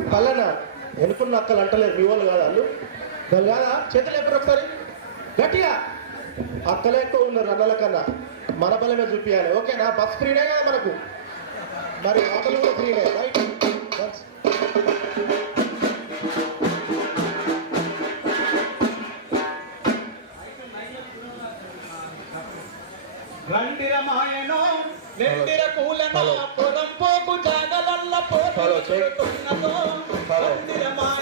పల్లెనా వెనుకున్న అక్కలు అంటలేరు మీ వాళ్ళు కాదు వాళ్ళు దాని కాదా? చేతులు ఎప్పుడు ఒకసారి? గట్టిగా. అక్కలే ఎక్కువ ఉన్నారు అన్నల కన్నా. మన బలమే చూపించాలి ఓకేనా? బస్ ఫ్రీనే కదా మనకు. మరి హోటల్ కూడా ఫ్రీనే. రైట్ రండిర మాయనో రెండిర కూలన పొలం పోకు జాగలల్ల పోతున్నదో రండిర మాయ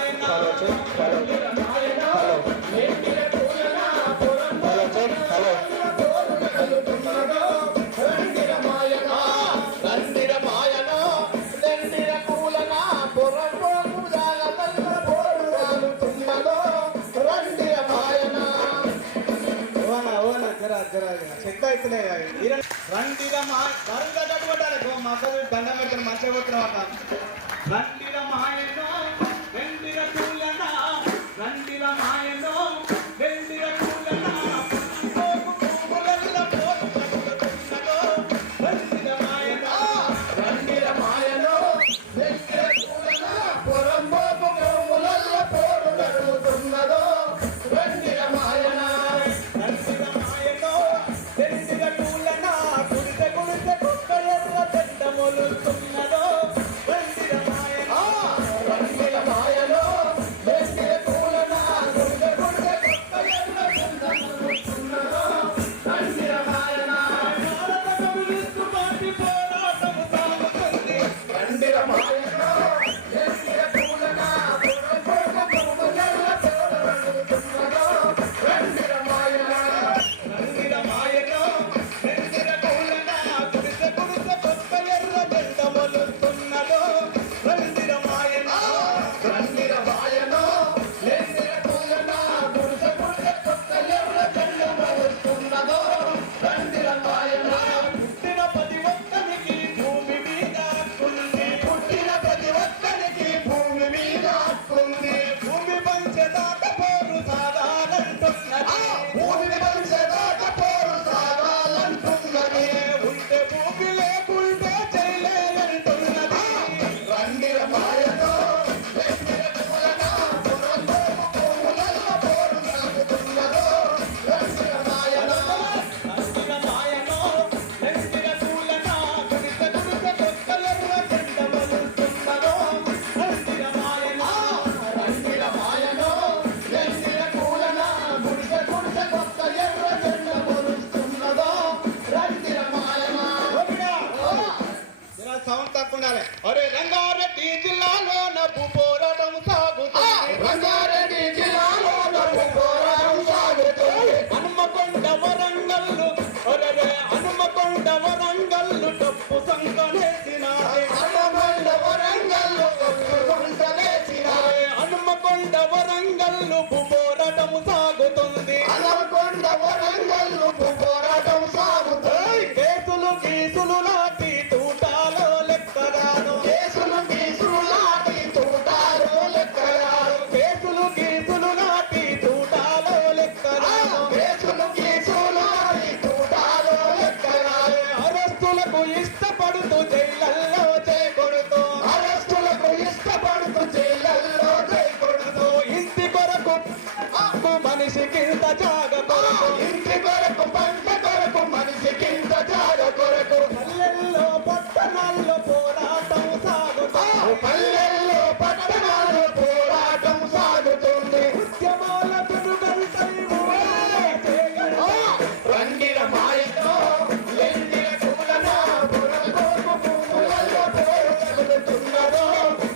రండి మా దండం పెట్టిన మంచి పోతున్నాం రండి Angela. రంగారెడ్డి జిల్లాలో పోరాటం సాగుతుంది. హనుమకొండ వరంగల్లు ఒరే హనుమకొండ వరంగల్లు డబ్బు సంకలేసిన హనుమకొండ వరంగల్లు సంకలేసిన హనుమకొండ వరంగల్లు పోరాటం సాగుతుంది. హనుమకొండ వరంగల్ అరెస్టులకు ఇష్టపడుతూ జైలల్లో జై కొడుతూ అరెస్టులకు ఇష్టపడుతూ జైలల్లో జై కొడుతూ ఇంటి కొరకు మనిషికి జాగ కొరకు.